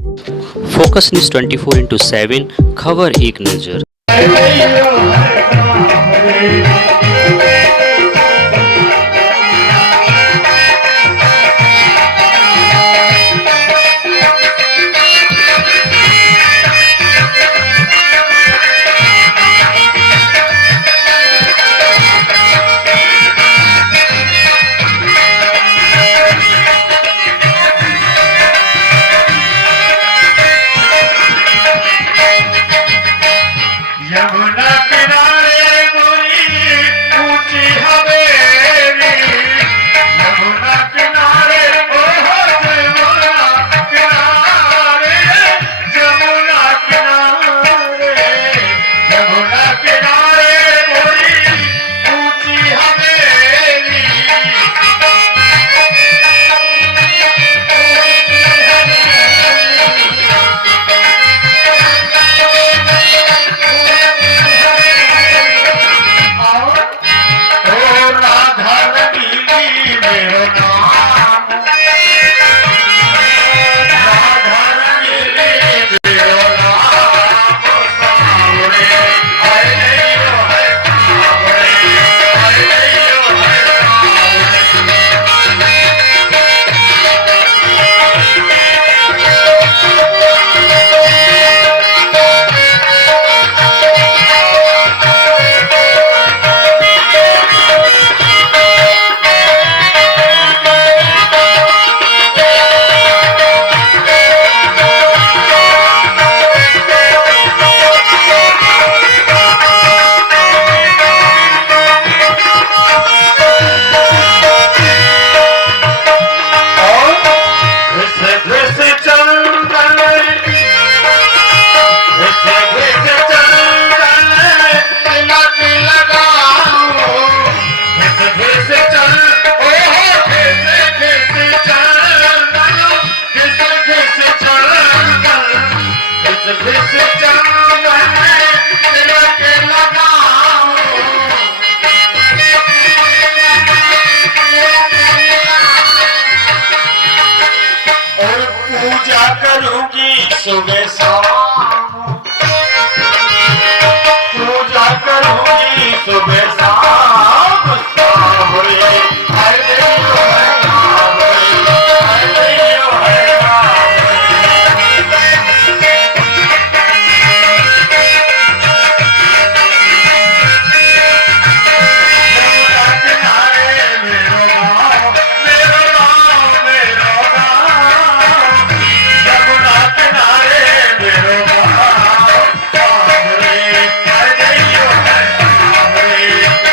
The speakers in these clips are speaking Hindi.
फोकस न्यूज 24/7 खबर एक नज़र। यमुना किनारे मोरी ऊंची हवेली, यमुना किनारे ओ हो यमुना किनारे, यमुना किनारे, यमुना किनारे मोरी ऊंची हवेली। पूजा करूंगी सुबह शाम, पूजा करूंगी सुबह शाम, शाम रे हरे राम रे, हरे राम यमुना किनारे मेरो गाँव, मेरो गाँव, मेरो गाँव, यमुना किनारे मेरो गाँव, शाम रे हरे राम रे,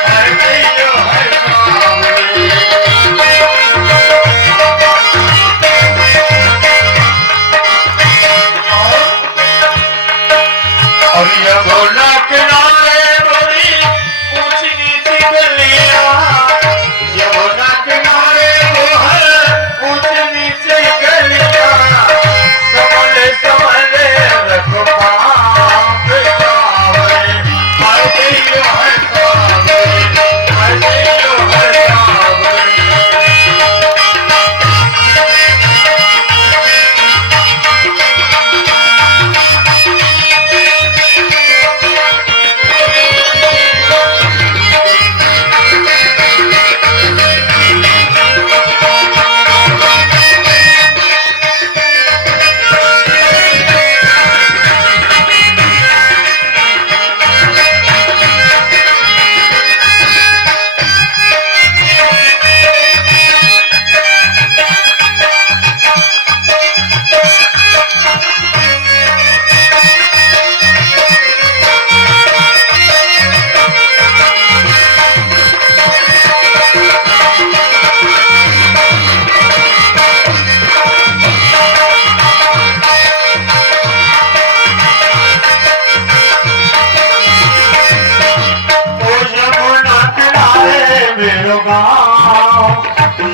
हरे राम रे। और यमुना किनारे मोरी ऊंची नीची गलियां, यमुना किनारे वो है ऊंची नीची गलियां, संभले संभले रखो पाँव सावरे, हर गई है सावरे, हर गई है सावरे।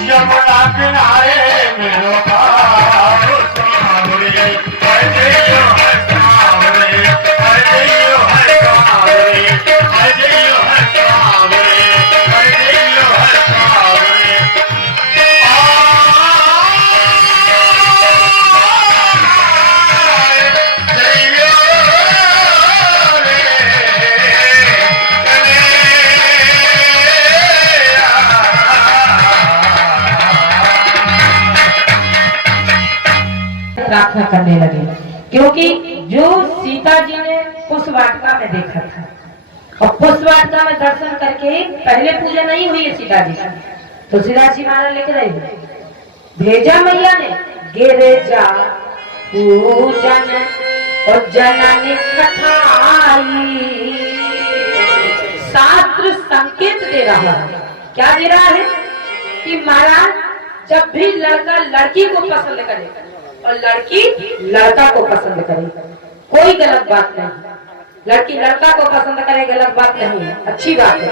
यमुना किनारे मेरो गाँव, सावरे हरे सावरे, हरे सावरे, हरे सावरे, हरे सावरे। प्रार्थना करने लगे, क्योंकि जो सीता जी ने पुष्प वाटिका में देखा था और पुष्प वाटिका में दर्शन करके पहले पूजा नहीं हुई है सीता जी की। तुलसीदास जी महाराज लिख रहे हैं, भेजा मैया ने गिरिजा पूजन और जननी कथाई। शास्त्र संकेत दे रहा है, क्या दे रहा है कि महाराज जब भी लड़का लड़की को पसंद करे और लड़की लड़का को पसंद करे, कोई गलत बात नहीं। लड़की लड़का को पसंद करे गलत बात नहीं है, अच्छी बात है।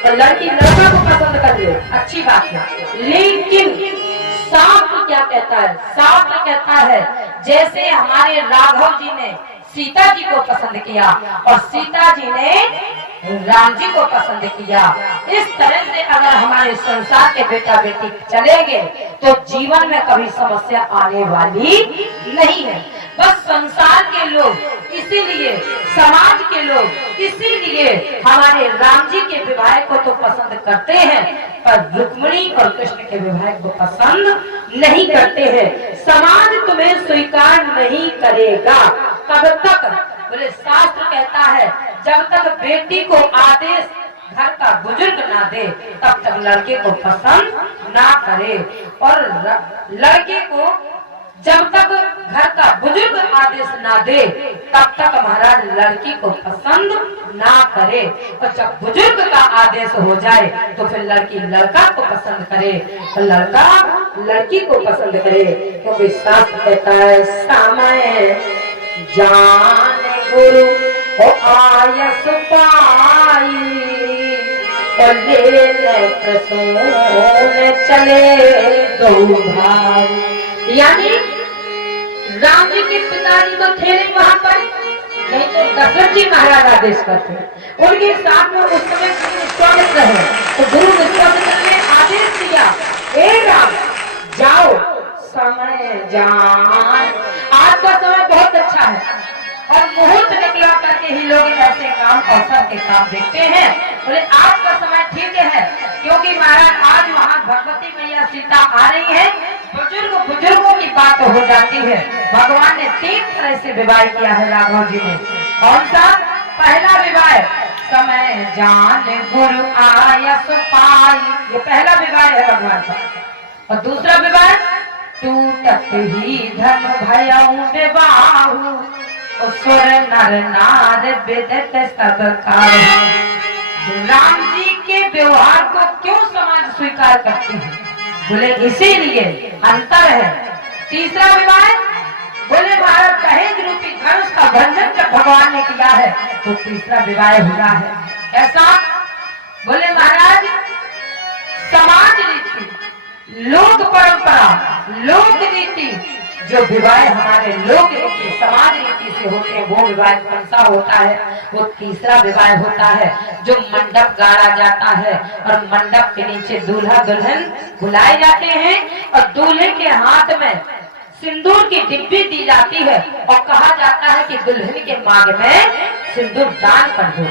और लड़की लड़का को पसंद करे अच्छी बात है। लेकिन शास्त्र क्या कहता है? शास्त्र कहता है जैसे हमारे राघव जी ने सीता जी को पसंद किया और सीता जी ने राम जी को पसंद किया, इस तरह से अगर हमारे संसार के बेटा बेटी चलेंगे तो जीवन में कभी समस्या आने वाली नहीं है। बस संसार के लोग इसीलिए, समाज के लोग इसीलिए हमारे राम जी के विवाह को तो पसंद करते हैं, पर रुक्मिणी और कृष्ण के विवाह को पसंद नहीं करते हैं। समाज तुम्हें स्वीकार नहीं करेगा। कब तक? बोले शास्त्र कहता है जब तक बेटी को आदेश घर का बुजुर्ग ना दे तब तक लड़के को पसंद ना करे, और लड़के को जब तक घर का बुजुर्ग आदेश ना दे तब तक महाराज लड़की को पसंद ना करे। और जब बुजुर्ग का आदेश हो जाए तो फिर लड़की लड़का को पसंद करे और लड़का लड़की को पसंद करे, क्योंकि शास्त्र कहता है समय जान गुरु हो आयस पाई और चले दो भाई। यानी राम जी के पिताजी तो थे नहीं वहां पर, नहीं तो दशरथ जी महाराज आदेश करते, उनके साथ में उस समय विश्वामित्र है, तो गुरु विश्वामित्र ने आदेश दिया, ए राम जाओ समय जान। आज का समय बहुत अच्छा है और मुहूर्त निकला करके ही लोग ऐसे काम अवसर के काम देखते हैं। बोले आज का समय ठीक है, क्योंकि महाराज आज वहाँ भगवती मैया सीता आ रही है, बुजुर्गों की बात हो जाती है। भगवान ने 3 तरह से विवाह किया है राघव जी ने। कौन सा? पहला विवाह समय जान गुरु आयस पाई, ये पहला विवाह है भगवान का। और दूसरा विवाह टूटत ही धन भयऊ विवाहु सुर नर नार विदित सब काहू। राम जी के व्यवहार को क्यों समाज स्वीकार करती है? बोले इसीलिए अंतर है। तीसरा विवाह बोले महाराज दहेज रूपी धनुष का भंजन जब भगवान ने किया है तो तीसरा विवाह हुआ है। ऐसा बोले महाराज समाज रीति, लोक परंपरा, लोक रीति, जो विवाह हमारे लोक रीति समाज रीति से होते हैं वो विवाह कौन सा होता है? वो तीसरा विवाह होता है जो मंडप गाड़ा जाता है और मंडप के नीचे दूल्हा दुल्हन बुलाए जाते हैं और दूल्हे के हाथ में सिंदूर की डिब्बी दी जाती है और कहा जाता है कि दुल्हन के मांग में सिंदूर दान कर दो।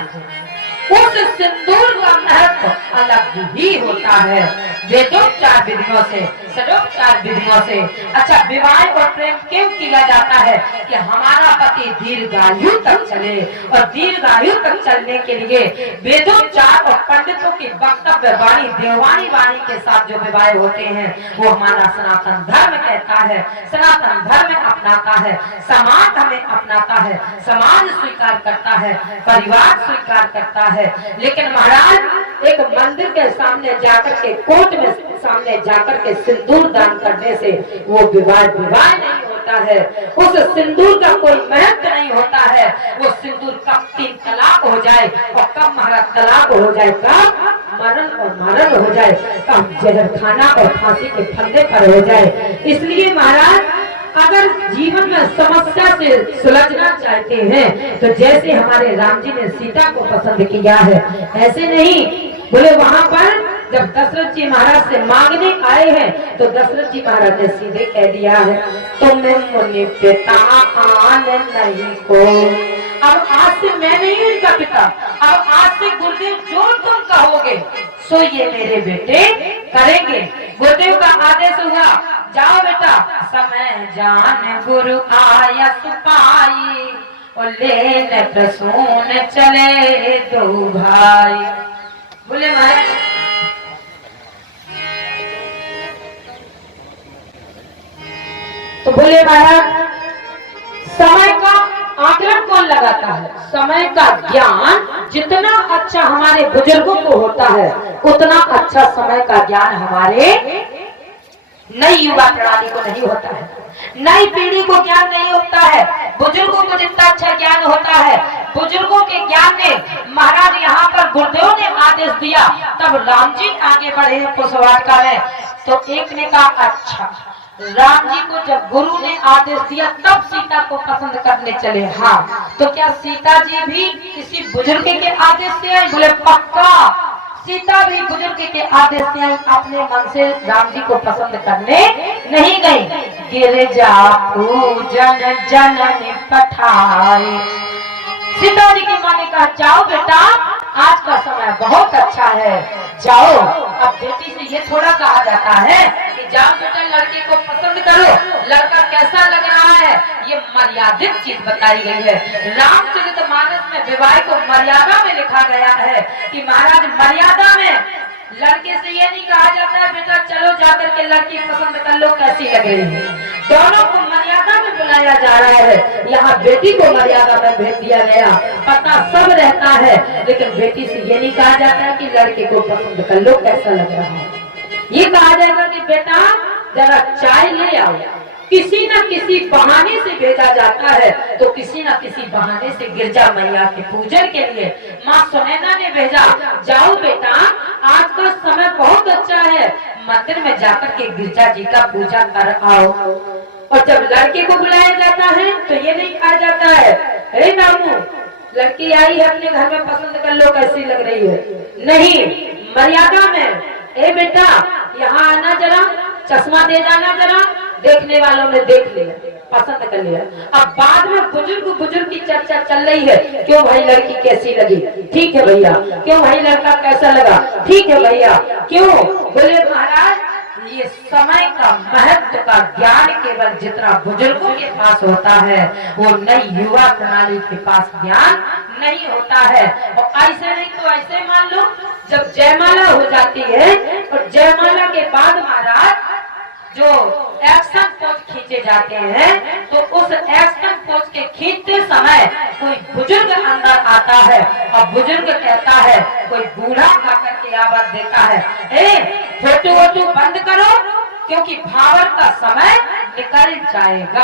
उस सिंदूर का महत्व अलग ही होता है, वेदोपचार विधियों से, सदोपचार विधियों से। अच्छा, विवाह और प्रेम क्यों किया जाता है? कि हमारा पति दीर्घायु तक चले, और दीर्घायु तक चलने के लिए वेदोपचार और पंडितों की वक्तव्य वाणी, देववाणी वाणी के साथ जो विवाह होते हैं वो हमारा सनातन धर्म कहता है। सनातन धर्म अपनाता है, समाज हमें अपनाता है, समाज स्वीकार करता है, परिवार स्वीकार करता है। लेकिन महाराज एक मंदिर के सामने जाकर के, कोर्ट में सामने जाकर के सिंदूर दान करने से वो विवाह नहीं होता है। उस सिंदूर का कोई महत्व नहीं होता है। वो सिंदूर कब 3 तलाक हो जाए और कब महाराज तलाक हो जाए, कब मरण हो जाए, कब जहर खाना और फांसी के फंदे पर हो जाए। इसलिए महाराज अगर जीवन में समस्या से सुलझना चाहते हैं तो जैसे हमारे राम जी ने सीता को पसंद किया है ऐसे नहीं। बोले वहां पर जब दशरथ जी महाराज से मांगने आए हैं तो दशरथ जी महाराज ने सीधे कह दिया है, तुम्हें मुनि पिता आन नहीं को। अब आज से मैं नहीं हूं इनका पिता, अब आज से गुरुदेव जो तुम कहोगे सो ये मेरे बेटे करेंगे। गुरुदेव का आदेश हुआ, जाओ बेटा समय जान गुरु आयस पाई और लेन प्रसून चले दो भाई। बोले महाराज तो बोले महाराज समय का आकलन कौन लगाता है? समय का ज्ञान जितना अच्छा हमारे बुजुर्गों को होता है उतना अच्छा समय का ज्ञान हमारे नई युवा प्रणाली को नहीं होता है, नई पीढ़ी को ज्ञान नहीं होता है। बुजुर्गों को जितना अच्छा ज्ञान होता है, बुजुर्गों के ज्ञान ने महाराज यहाँ पर गुरुदेव ने आदेश दिया तब राम जी आगे बढ़े हैं पुष्पवाटिका में। तो एक ने कहा अच्छा, राम जी को जब गुरु ने आदेश दिया तब सीता को पसंद करने चले। हाँ, तो क्या सीता जी भी किसी बुजुर्ग के आदेश से आई? बोले पक्का, सीता भी बुजुर्ग के आदेश से आई, अपने मन से राम जी को पसंद करने नहीं गई। गिरजा पूजन जननी पठाए, सीता जी की माँ ने कहा जाओ बेटा आज का समय बहुत अच्छा है, जाओ। अब बेटी से ये थोड़ा कहा जाता है कि जाओ बेटा लड़के को पसंद करो, लड़का कैसा लग रहा है, ये मर्यादित चीज बताई गई है। रामचरितमानस में विवाह को मर्यादा में लिखा गया है कि महाराज मर्यादा में लड़के से ये नहीं कहा जाता है बेटा चलो जाकर के लड़की पसंद कर लो कैसी लग रही है, दोनों को मर्यादा में बुलाया जा रहा है। यहाँ बेटी को मर्यादा में भेज दिया गया, पता सब रहता है लेकिन बेटी से ये नहीं कहा जाता है कि लड़के को पसंद कर लो कैसा लग रहा है। ये कहा जाएगा कि बेटा जरा चाय ले आओ, किसी न किसी बहाने से भेजा जाता है। तो किसी न किसी बहाने से गिरजा मैया के पूजन के लिए माँ सुनैना ने भेजा, जाओ बेटा आज का समय बहुत अच्छा है, मंदिर में जाकर के गिरजा जी का पूजा कर आओ। और जब लड़के को बुलाया जाता है तो ये नहीं कहा जाता है अरे नामू लड़की आई है अपने घर में पसंद कर लो कैसी लग रही है, नहीं, मर्यादा में ए बेटा यहाँ आना जरा, चश्मा दे जाना जरा, देखने वालों ने देख लिया पसंद कर लिया। अब बाद में बुजुर्ग की चर्चा चल रही है, क्यों भाई लड़की कैसी लगी, ठीक है भैया, क्यों भाई लड़का कैसा लगा, ठीक है भैया, क्यों? बोले महाराज ये समय का महत्व का ज्ञान केवल जितना बुजुर्गों के पास होता है वो नई युवा प्रणाली के पास ज्ञान नहीं होता है। और ऐसे नहीं तो ऐसे मान लो जब जयमाला हो जाती है और जयमाला के बाद महाराज जो एक्शन पोज खींचे जाते हैं तो उस एक्शन पोज के खींचते समय कोई बुजुर्ग अंदर आता है और बुजुर्ग कहता है, कोई बूढ़ा आकर के आवाज देता है ए फोटो वोटो बंद करो क्योंकि भावर का समय निकल जाएगा,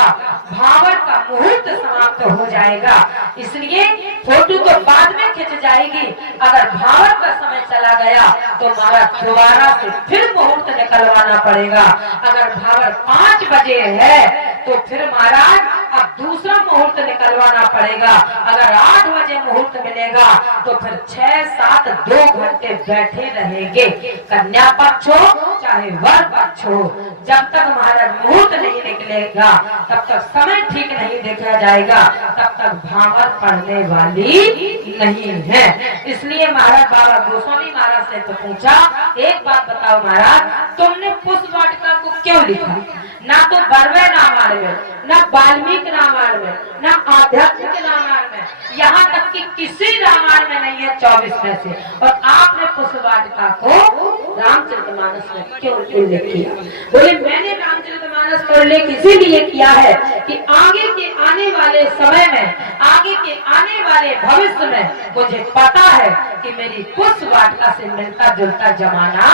भावर का मुहूर्त समाप्त हो जाएगा, इसलिए फोटो तो बाद में खिंच जाएगी। अगर भावर का समय चला गया तो हमारा दोबारा से फिर मुहूर्त निकलवाना पड़ेगा। अगर भावर 5 बजे है तो फिर महाराज अब दूसरा मुहूर्त निकलवाना पड़ेगा। अगर 8 बजे मुहूर्त मिलेगा तो फिर 6-7 2 घंटे बैठे रहेंगे, कन्या पक्ष हो चाहे वर पक्ष हो, जब तक महाराज मुहूर्त नहीं निकलेगा तब तक समय ठीक नहीं देखा जाएगा, तब तक भावर पड़ने वाली नहीं है। इसलिए महाराज बाबा गोस्वामी महाराज से तो पूछा, एक बात बताओ महाराज तुमने पुष्पवाटिका को क्यों लिखा? ना तो बर्वे रामायण में, ना वाल्मीकि रामायण में, ना आध्यात्मिक रामायण में, यहाँ तक कि किसी रामायण में नहीं है 24 में से, और आपने पुष्पवाटिका को रामचरितमानस में क्यों उल्लेख किया? बोले मैंने रामचरितमानस का उल्लेख इसीलिए किया है कि आगे के आने वाले समय में, आगे के आने वाले भविष्य में मुझे पता है कि मेरी पुष्पवाटिका से मिलता जुलता जमाना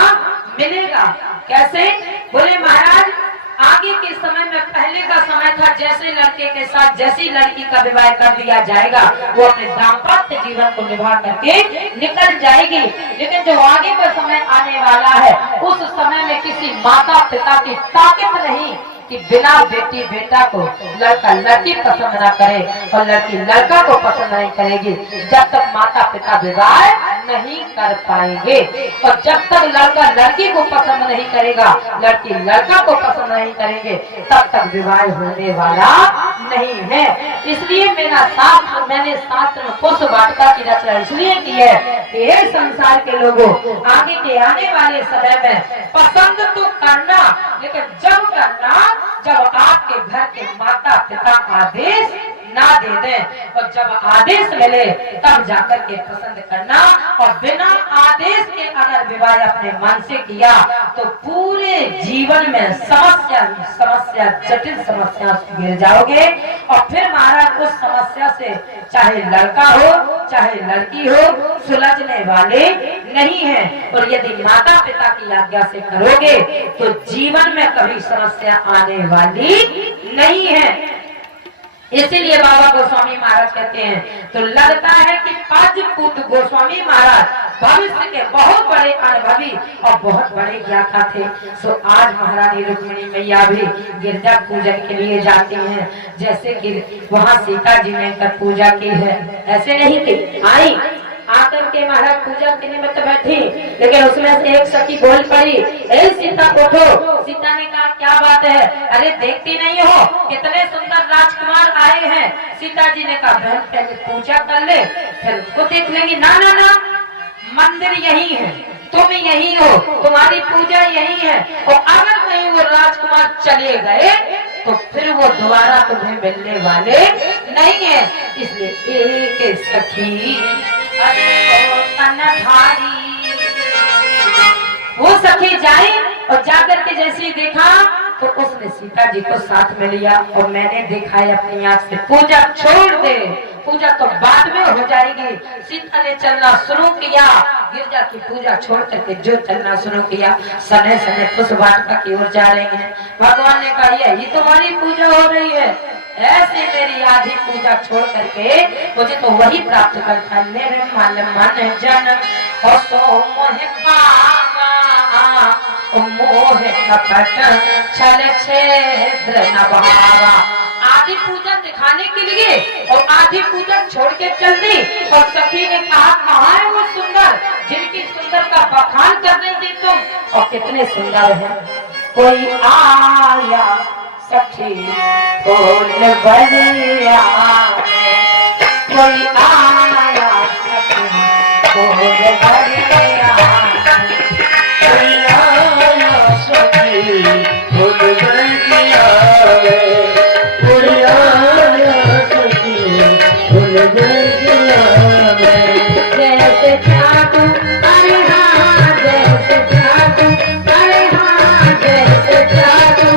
मिलेगा। कैसे? बोले महाराज आगे के समय में पहले का समय था जैसे लड़के के साथ जैसी लड़की का विवाह कर दिया जाएगा वो अपने दाम्पत्य जीवन को निभा करके निकल जाएगी, लेकिन जो आगे का समय आने वाला है उस समय में किसी माता पिता की ताकत नहीं कि बिना बेटी बेटा को लड़का लड़की पसंद ना करे और लड़की लड़का को पसंद नहीं करेगी जब तक माता पिता विवाह नहीं कर पाएंगे, और जब तक लड़का लड़की को पसंद नहीं करेगा, लड़की लड़का को पसंद नहीं करेंगे, तब तक विवाह होने वाला नहीं है। इसलिए मैंने शास्त्र में पुष्पवाटिका की रचना इसलिए की है कि हे संसार के लोगों, आगे के आने वाले समय में पसंद तो करना, लेकिन जब करना जब आपके घर के माता पिता आदेश ना दे दें, और जब आदेश मिले तब जाकर के पसंद करना। और बिना आदेश के अगर विवाह अपने मन से किया तो पूरे जीवन में समस्या जटिल समस्या गिर जाओगे। और फिर महाराज उस समस्या से चाहे लड़का हो चाहे लड़की हो सुलझने वाले नहीं है। और यदि माता पिता की आज्ञा से करोगे तो जीवन में कभी समस्या आने वाली नहीं है। इसीलिए बाबा गोस्वामी महाराज कहते हैं, तो लगता है कि पांचपुत गोस्वामी महाराज भविष्य के बहुत बड़े अनुभवी और बहुत बड़े ज्ञाता थे। सो आज महारानी रुक्मिणी मैया भी गिरजा पूजन के लिए जाती हैं, जैसे कि वहाँ सीता जी ने कर पूजा की है, ऐसे नहीं की आई आकर के महाराज पूजा के निमित्त बैठी, लेकिन उसमें से एक सखी बोल पड़ी, ए सीता उठो। सीता ने कहा क्या बात है, अरे देखती नहीं हो कितने सुंदर राजकुमार आए हैं। सीता जी ने कहा बहन पहले पूजा कर ले फिर उसको देख लेंगी। ना ना ना, मंदिर यही है, तुम यही हो, तुम्हारी पूजा यही है। और अगर कहीं वो राजकुमार चले गए तो फिर वो दोबारा तुम्हें मिलने वाले नहीं है। इसलिए एक सखी वो सखी जाए और जाकर के जैसे ही देखा तो उसने सीता जी को साथ में लिया। और मैंने देखा है अपनी आंख से, पूजा छोड़ दे, पूजा तो बाद में हो जाएगी। सीता ने चलना शुरू किया, गिरजा की पूजा छोड़ करके जो चलना शुरू किया, सने सने पुष्प वाटिका की ओर जा रही हैं। भगवान ने कहा यही तुम्हारी पूजा हो रही है, ऐसे मेरी आधी पूजा छोड़ करके मुझे तो वही प्राप्त करता। निर्मल मन जन और सो मोह पावा, मोह कपट छल छेद्र न भावा। आधी पूजा दिखाने के लिए और आधी पूजा छोड़ के चल दी। और सखी ने कहा कहाँ है वो सुंदर जिनकी सुंदरता बखान कर रही थी तुम, और कितने सुंदर है। कोई आया सखी फूल बलिया, कोई आया सखी फूल बलिया, कोई आया सखी फूल बलिया, कोई आया सखी फूल बलिया। जैसे जादू अरे हाँ, जैसे जादू अरे हाँ, जैसे जादू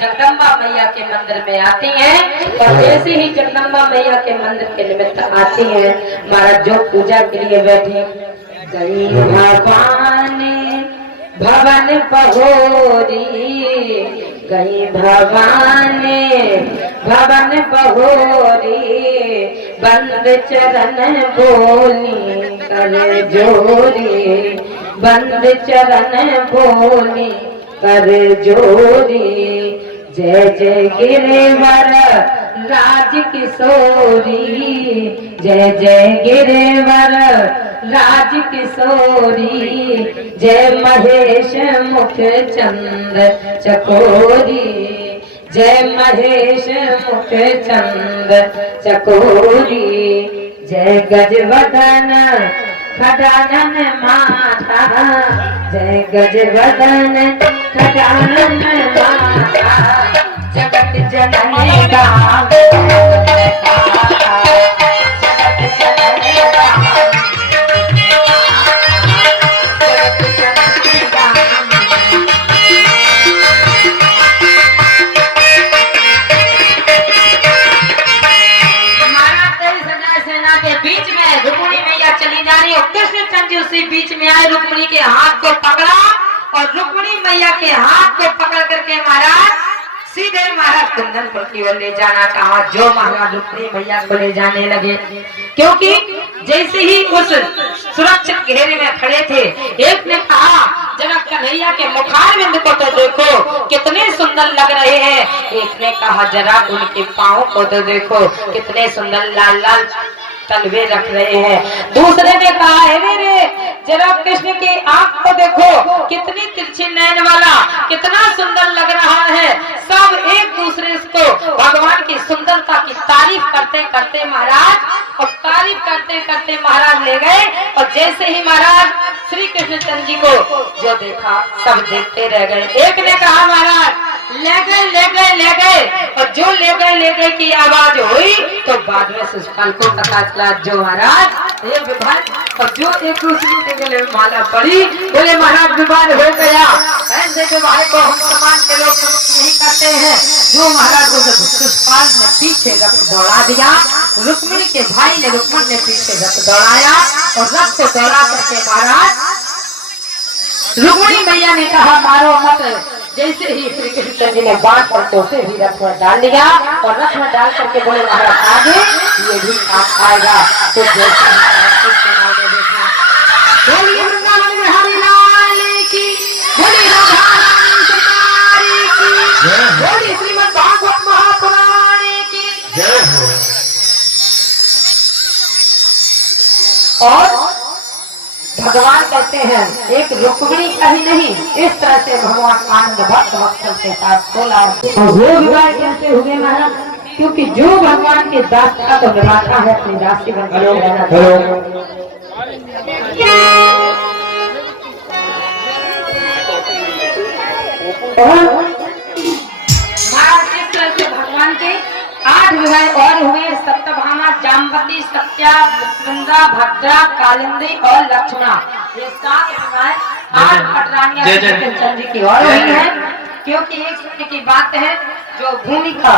जगदम्बा मैया के मंदिर में आती हैं और जैसे ही जगदम्बा मैया के मंदिर के निमित्त आती हैं, महाराज जो पूजा के लिए बैठे, गई भवानी भवन बहोरी, गई भवानी भवन बहोरी, बंद चरण बोली कर जोरी, बंद चरण बोली कर जोरी, जय जय गिरिवर राज किशोरी, जय जय गिरिवर राज किशोरी, जय महेश मुख चंद्र चकोरी, जय महेश मुख चंद्र चकोरी, जय गजवदन खडानन माता, जय गजवदन खडानन माता, जगत जननी गाम उसी बीच में आए, रुक्मिणी के हाथ को पकड़ा और रुक्मिणी मैया के हाथ को पकड़ करके महाराज सीधे महाराज कुंदनपुर की ओर ले जाना कहा। जो महाराज रुक्मिणी मैया को ले जाने लगे, क्योंकि जैसे ही उस सुरक्षित घेरे में खड़े थे, एक ने कहा जरा कन्हैया के मुखारविंद को तो देखो कितने सुंदर लग रहे हैं, एक ने कहा जरा उनके पाँव को तो देखो कितने सुंदर लाल लाल तलवे रख रहे हैं, दूसरे ने कहा है मेरे जरा कृष्ण की आंख को देखो कितनी तिरछी नैन वाला, कितना सुंदर लग रहा है। सब एक दूसरे को भगवान की सुंदरता की तारीफ करते करते महाराज, और तारीफ करते करते महाराज ले गए, और जैसे ही महाराज श्री कृष्णचंद्र जी को जो देखा सब देखते रह गए। एक ने कहा महाराज ले गए ले गए ले गए, और जो ले गए की आवाज हुई तो बाद में शिशुपाल को पता चला जो महाराज ये विवाह, और जो एक दूसरे के गले में माला पड़ी, बोले महाराज विवाह हो गया। ऐसे विवाह को हम समाज के लोग नहीं करते हैं। जो महाराज को शिशुपाल ने पीछे रथ दौड़ा दिया, रुक्मिणी के भाई ने रुक्मण ने पीछे रथ दौड़ाया, और रथ को दौड़ा करके महाराज रुक्मिणी मैया ने कहा मारो मत। जैसे ही श्री कृष्ण जी ने बात करके उसे भी रथ में डाल दिया, और रथ में डाल करके बोले महाराज आगे ये भी आप आएगा। तो जैसे श्रीमद् भागवत महापुराण की जय हो। और भगवान कहते हैं एक रुक्मिणी का ही नहीं, इस तरह से भगवान आनंद भक्त भक्तों के साथ 16 और वो विवाह कैसे हुए महाराज, क्योंकि जो भगवान के दास का तो निभाता है अपनी दासी बन रहना। महाराज इस तरह से भगवान के 8 विवाह और हुए। सत्यभामा, जाम्बवती, सत्या, वृंदा, भद्रा, कालिंदी और लक्ष्मणा, ये 7 विवाह 8 पटरानियां कृष्णचंद्र जी की और हुई है। क्योंकि एक समय की बात है, जो भूमि का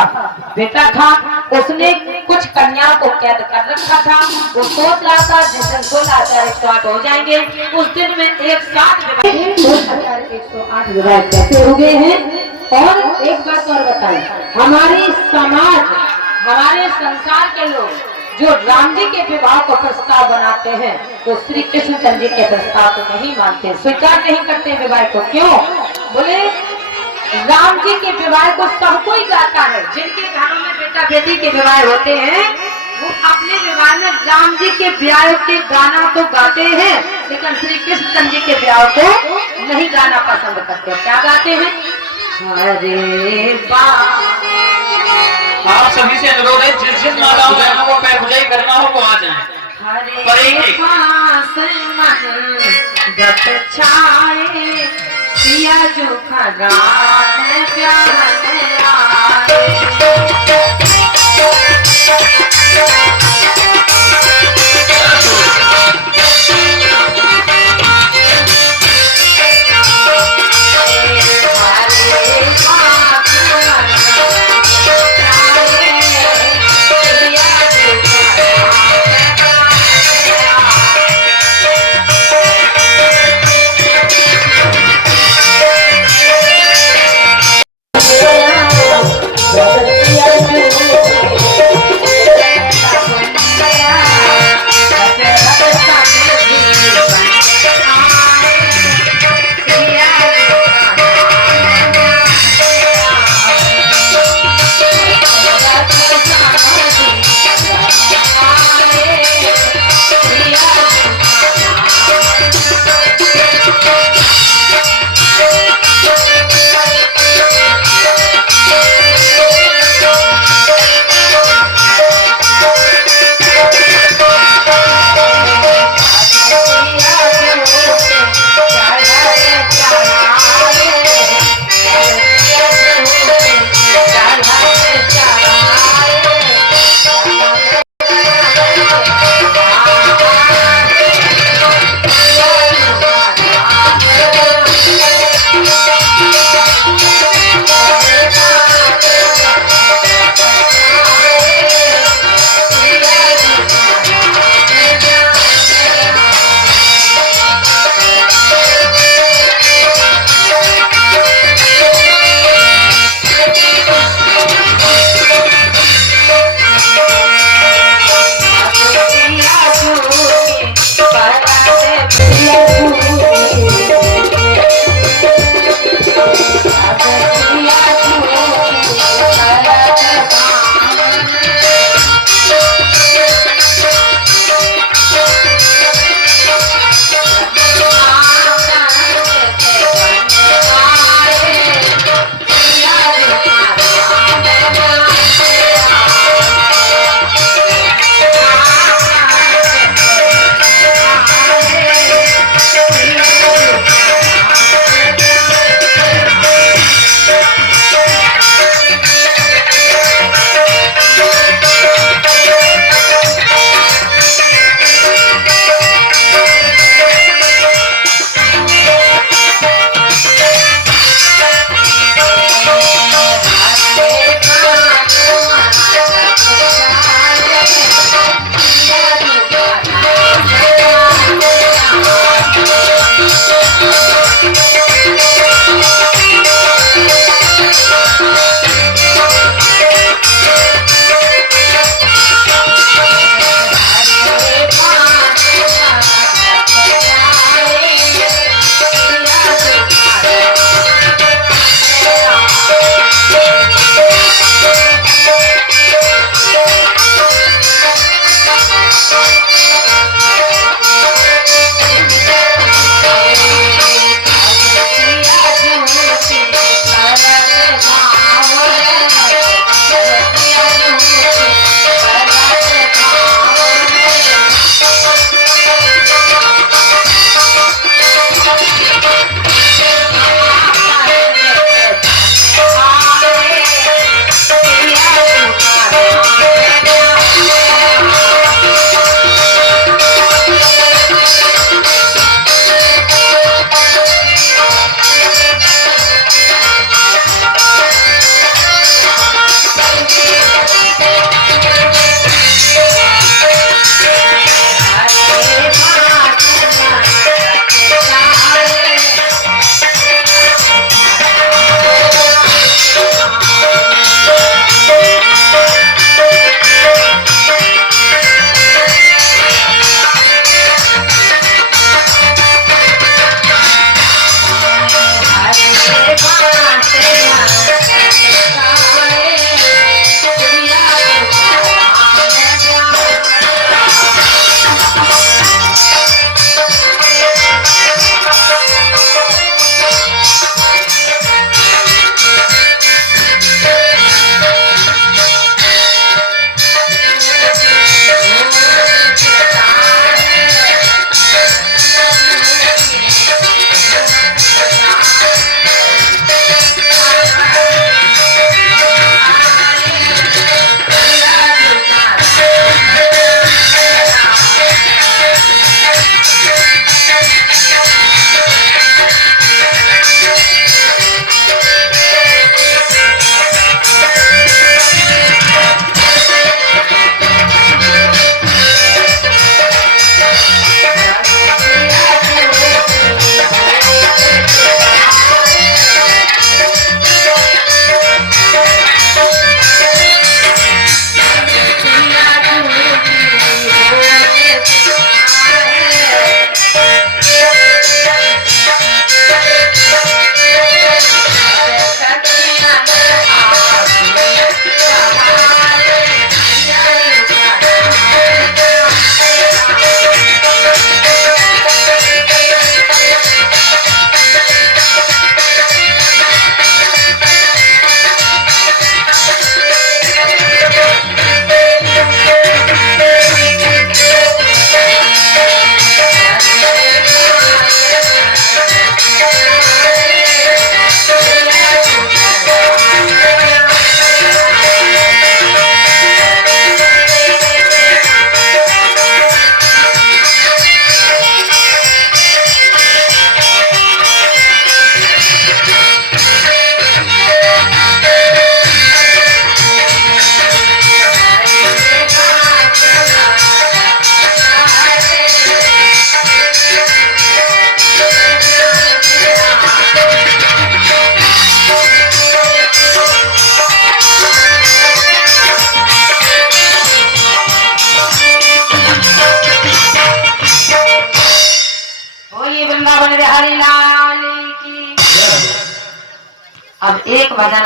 बेटा था उसने कुछ कन्याओं को कैद कर रखा था। वो सोच रहा था जैसे 16,108 हो जाएंगे, उस दिन में एक साथ 108 विवाह कैसे हो गए हैं। और एक बात और बताएं, हमारी समाज हमारे संसार के लोग जो राम जी के विवाह को प्रस्ताव बनाते हैं, तो श्री कृष्णचंद्र जी के प्रस्ताव को नहीं मानते, स्वीकार नहीं करते विवाह को। क्यों? बोले राम जी के विवाह को सब कोई गाता है। जिनके घरों में बेटा बेटी के विवाह होते हैं, वो अपने विवाह में राम जी के ब्याह के गाना तो गाते हैं, लेकिन श्री कृष्ण जी के ब्याह को नहीं गाना पसंद करते। क्या गाते हैं? हरे आप सभी से अनुरोध है, जिस जिस माताओं बहनों को पैर पूजाई करना हो वो आ जाए। हरे पास मन गत छाए, पिया जो खरान प्यार आए।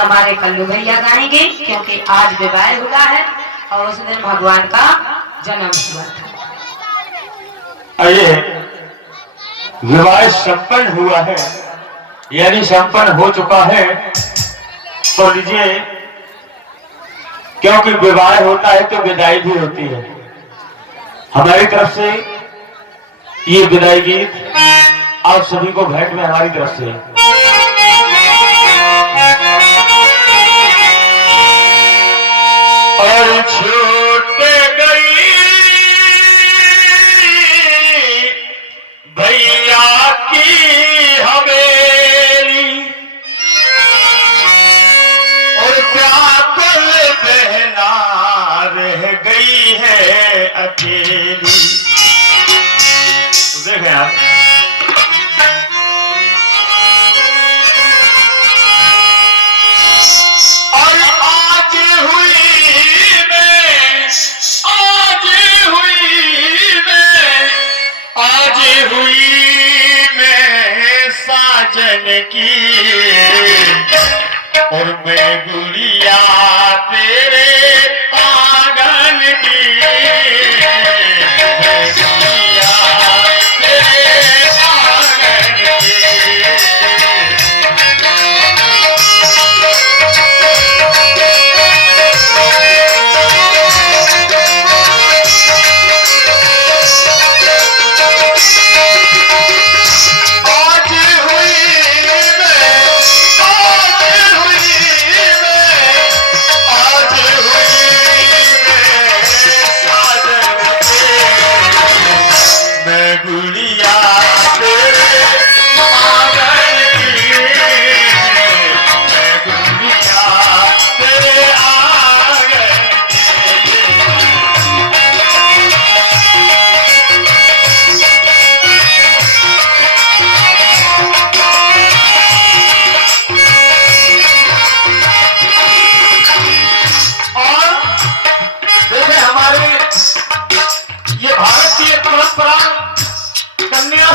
हमारे कल्लू भैया गाएंगे, क्योंकि आज विवाह हुआ है और उस दिन भगवान का जन्म हुआ था। आइए, विवाह संपन्न हुआ है, यानी संपन्न हो चुका है, तो लीजिए, क्योंकि विवाह होता है तो विदाई भी होती है। हमारी तरफ से ये विदाई गीत आप सभी को भेंट में हमारी तरफ से। और छूट गई भैया की हवेली और व्याकुल बहना रह गई है अकेली। तो देखें आप, साजन की और मैं गुड़िया तेरे आंगन की, मैं गुड़िया तेरे आंगन की।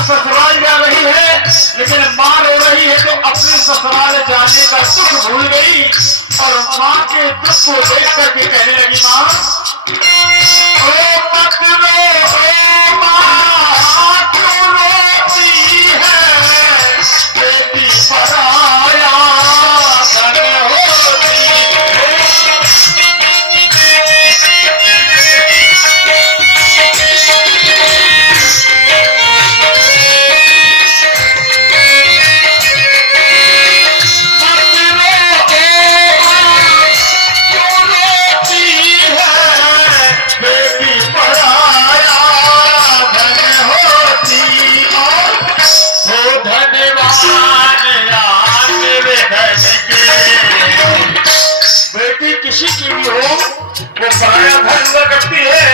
ससुराल जा रही है, लेकिन मां रो रही है तो अपने ससुराल जाने का सुख भूल गई और मां के दुख को देख करके कहने लगी, मां ओ मत रो, ओ मां क्यों रोती है, बेटी पराया धन होती है। बेटी किसी की भी हो, वो पराया धन हुआ करती है।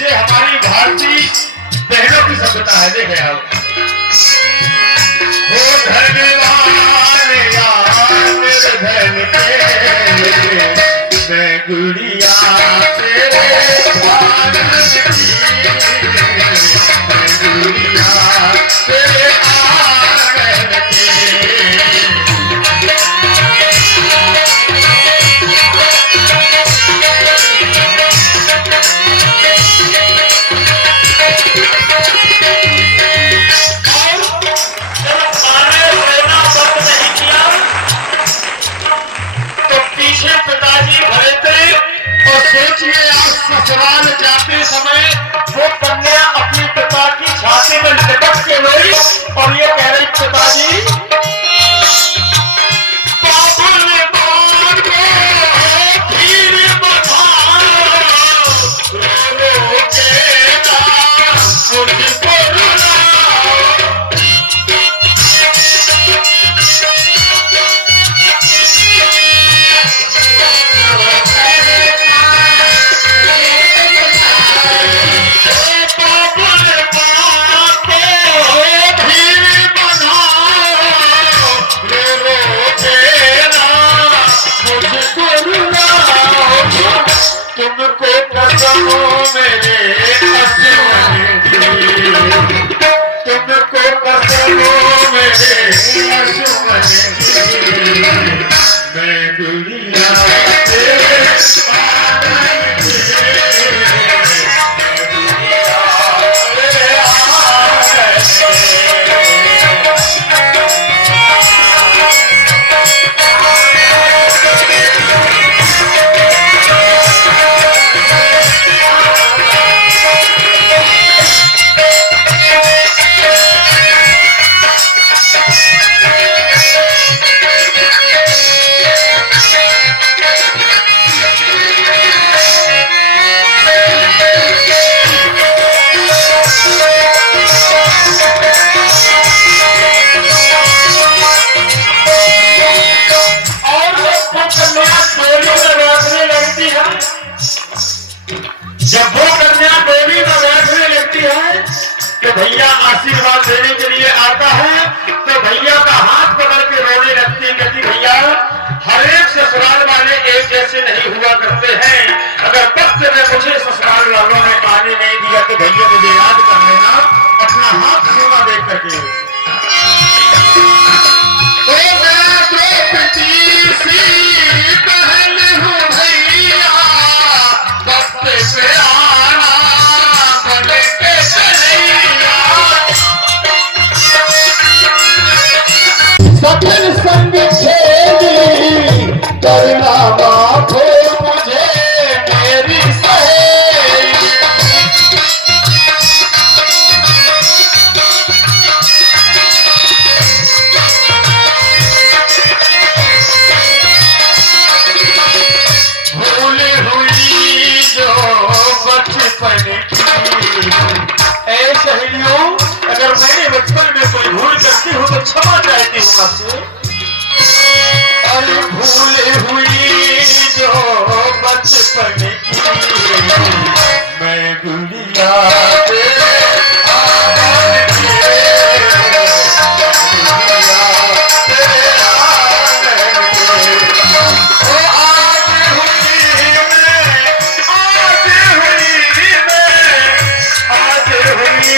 ये हमारी भारतीय बहनों की सभ्यता है। देखे आप, वो धनवान यार मेरे धन के, मैं गुड़िया तेरे आंगन की, मैं गुड़िया तेरे आंगन की। सोचिए, आप ससुराल जाते समय वो कन्या अपनी पिता की छाती में लिपट के रोई और ये कह रही, पिताजी बाबुल बार को फिर बधाओ, रो रो के ना मुझको रुलाओ। तुमको कसमों मेरे आंसू दी, तुमको कसमों मेरे आंसू दी, मैं जब भैया आशीर्वाद देने के लिए आता है तो भैया का हाथ पकड़ के रोने लगती है, कहती भैया हर एक ससुराल वाले एक जैसे नहीं हुआ करते हैं, अगर वक्त में मुझे ससुराल वालों ने पानी नहीं दिया तो भैया मुझे याद कर लेना, अपना हाथ सोना देख करके। सफल संग खेली करना माफो मुझे मेरी सहेली। भूल हुई जो बचपन की ऐ सहेलियों, अगर मैंने बचपन में कोई भूल करती हूँ तो क्षमा चाहती हूँ आपसे। अरे भूल हुई जो बचपन की मैं गुड़िया तेरे आंगन के, गुड़िया तेरे आंगन के। ओ आज हुई मैं, आज हुई मैं, आज हुई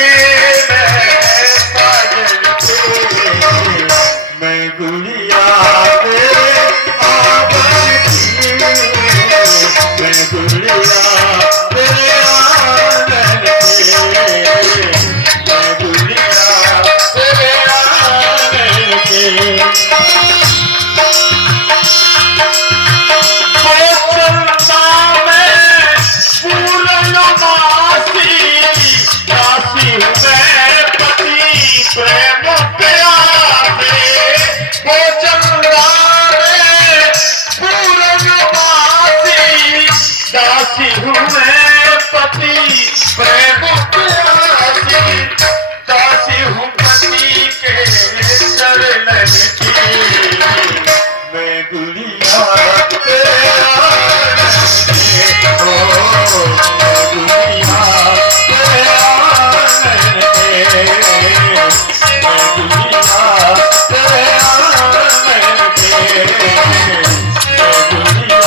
मैं गुड़िया तेरे आंगन की, मैं गुड़िया तेरे आंगन की, मैं गुड़िया तेरे आंगन की। पूरन मासी दासी मैं पति प्रेम प्यारे, वो चंदा में पूरन मासी दासी हूँ मैं पति प्रेम प्यारी, दासी हूँ पति के चरण की, मैं गुड़िया तेरे आंगन की, ओ गुड़िया तेरे आंगन के, मैं गुड़िया तेरे आंगन के, मैं गुड़िया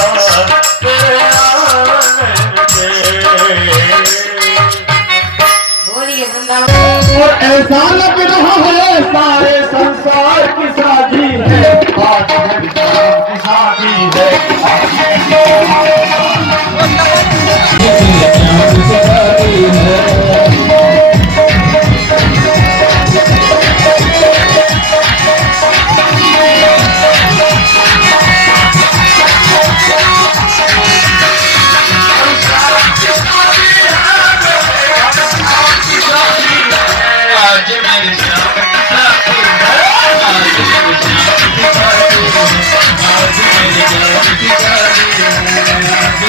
तेरे आंगन के। बोलिए वृंदावन। और ऐसा लग रहा है सारे संसार की साथी है, आज मेरी जान की साथी है। आज मेरी जान की साथी है, आज मेरी जान की साथी है, आज मेरी जान की साथी है।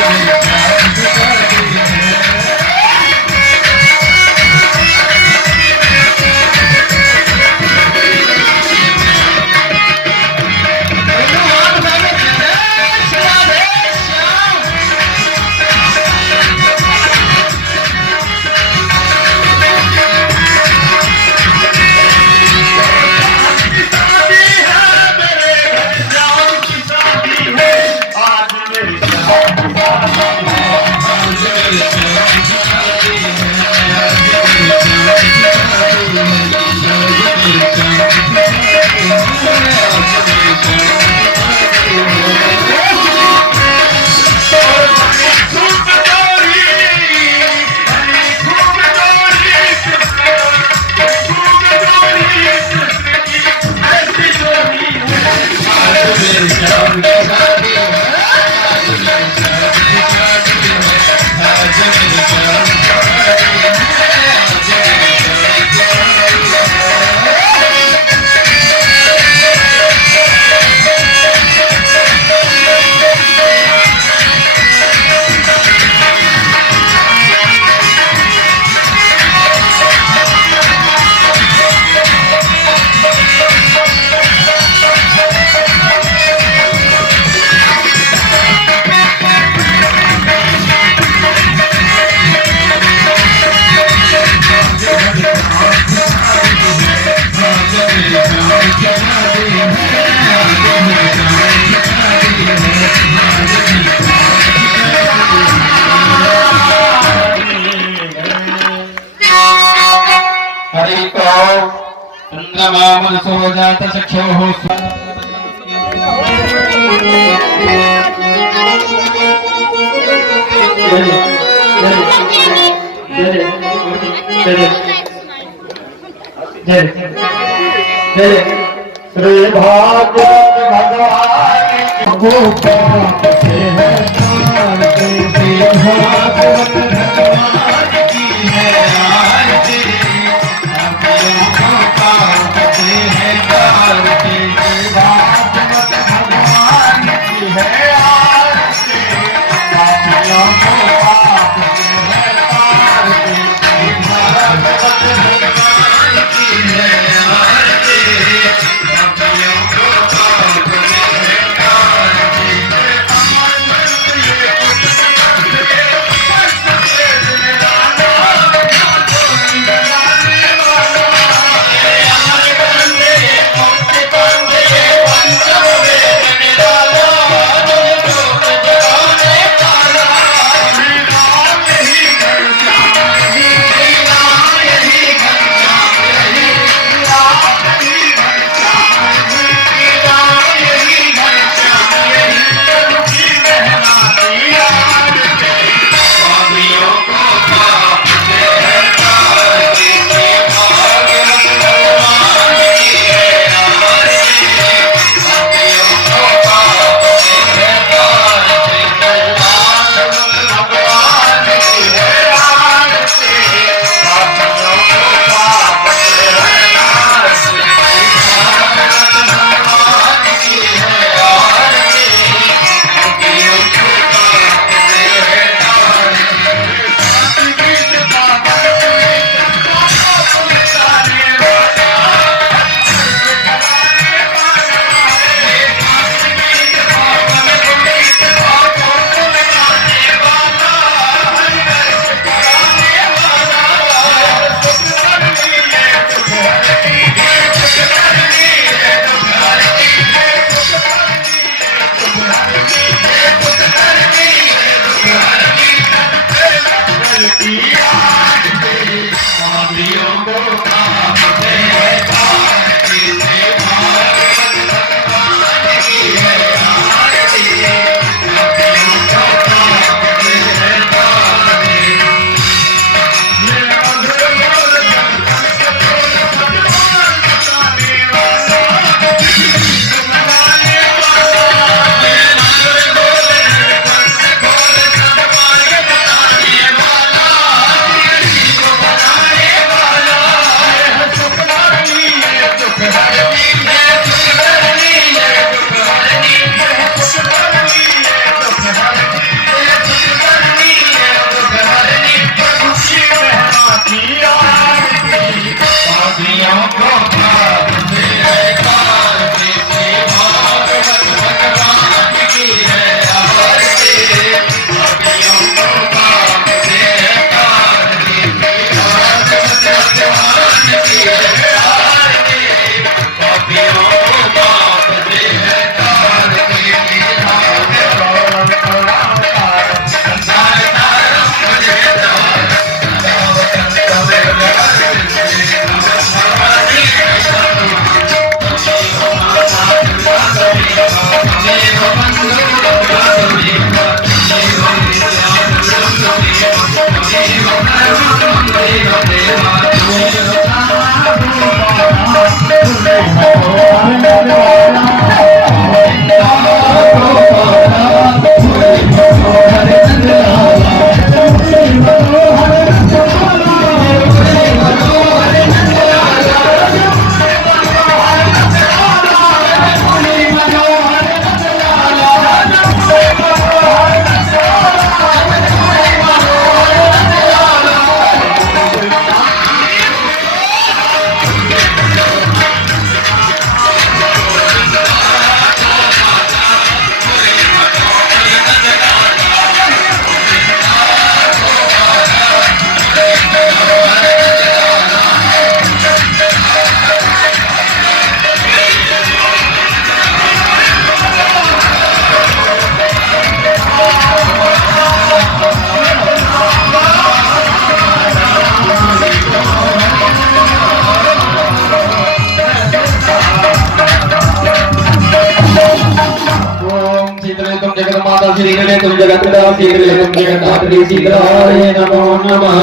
चंद्रमा मनसो जात चक्षुः श्री भागवत भगवान को पाते हैं श्री भागवत भगवान की है आरती को पाते हैं आरती श्री भागवत भगवान की है आरती पापियों को पाते हैं आरती श्री भागवत भगवान की है आरती पापियों को पाते हैं आरती श्रीगणेशं जगत्पिता श्रीगणेशं जगन्नाथपति शीघ्राय नमो नमः।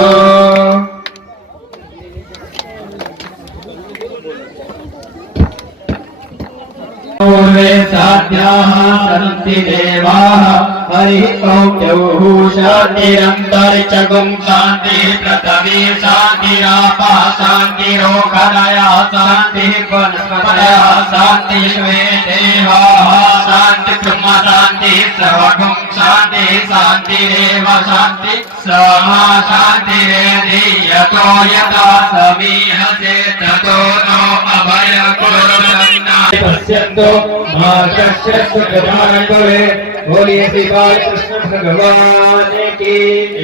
पूर्वे साध्याः सन्ति देवाः हरिः ॐ द्यौः शान्तिरन्तरिक्षगुं शान्तिः पृथिवी शान्तिरापः शान्तिरोगदया शान्तिः वनस्पतयः शान्तिः देवाः शान्तिः ब्रह्म शान्तिः सर्वगुं शान्तिः शान्तिरेव शान्तिः समा शान्तिरेधि यतो यदा समीहसे ततो नो अभयं कुरुतन्ना पश्यन्तो मा कश्चित् सुखदानं भवेत्। बोलिए श्री बालकृष्ण भगवान की।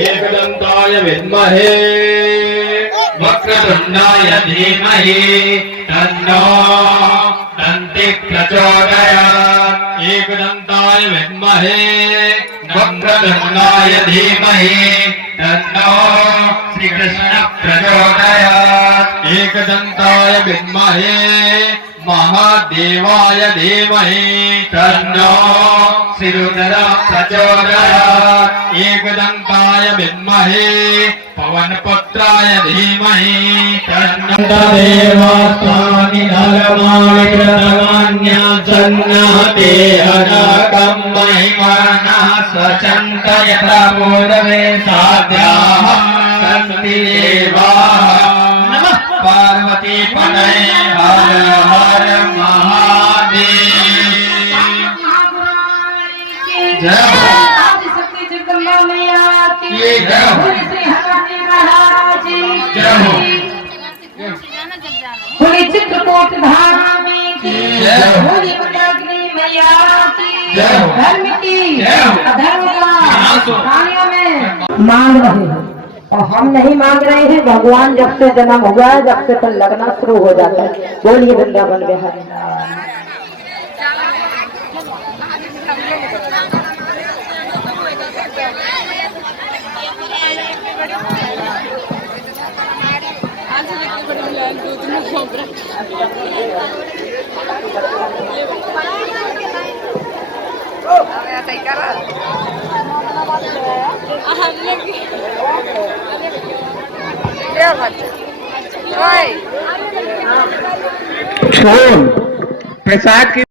एकदन्ताय विद्महे वक्रतुण्डाय धीमहि तन्नो दन्तिः प्रचोदयात्। एकदन्ताय विद्महे वक्रतुण्डाय धीमहि तन्नो श्रीकृष्ण प्रचोदयात्। एकदन्ताय विद्महे महादेवाय धीमहि तन्नो श्रीरुद्र प्रचोदयात्। एकदन्ताय विद्महे पवनपुत्राय धीमहि तन्नो देवास्तानि नरमाणि कृतमान्या जन्नते अनागं महिमानः स्वचन्तय प्रबोधवे साध्याः सन्ति देवाः। नमः पार्वती पतये हर हर महादेव। जय हो। आदिशक्ति जगदम्बा मैया की जय हो। बोले श्री हनुमान महाराज की जय हो। बोले चित्रकूट धाम की जय हो। बोले मंदाकिनी मैया की जय हो। धर्म की जय हो। अधर्म विनाश हो। का कार्यों में मांग रहे हैं और हम नहीं मांग रहे हैं। भगवान जब से जन्म हुआ है जब से तो लगना शुरू हो जाता है। बोलिए वृंदावन बिहारी। प्रसाद की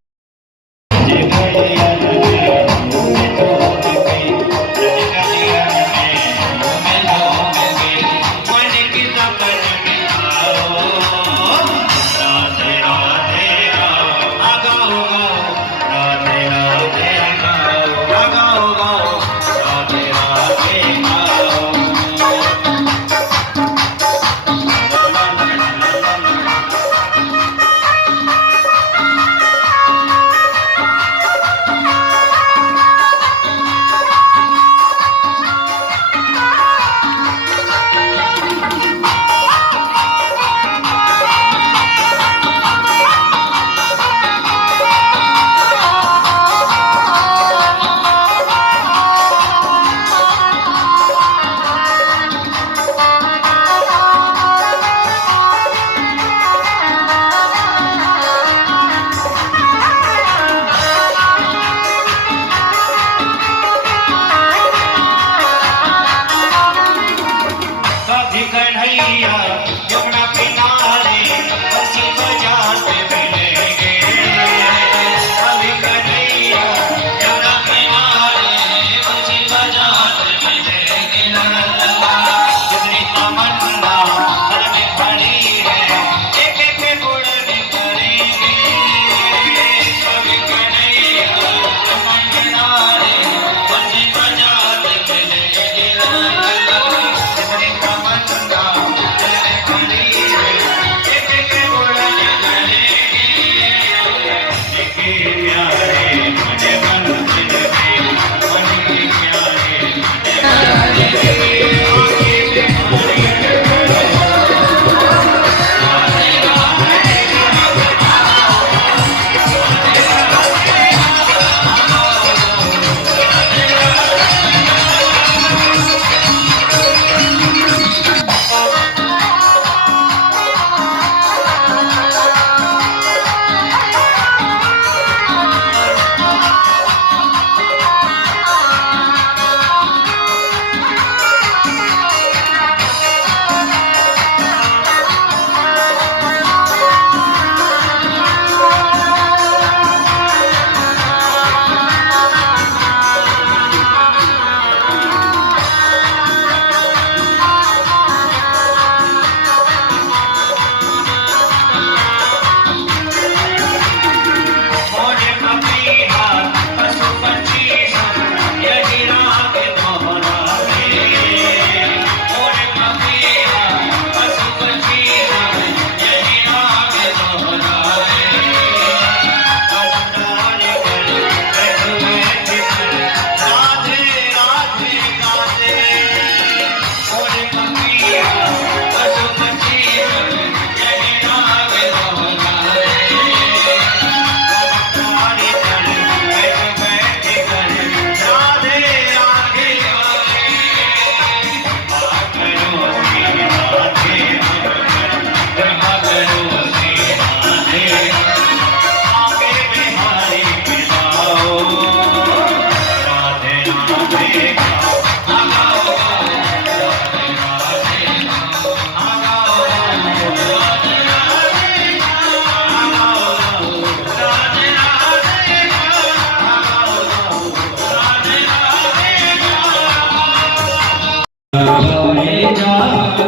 लगाए जा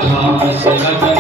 घास लगन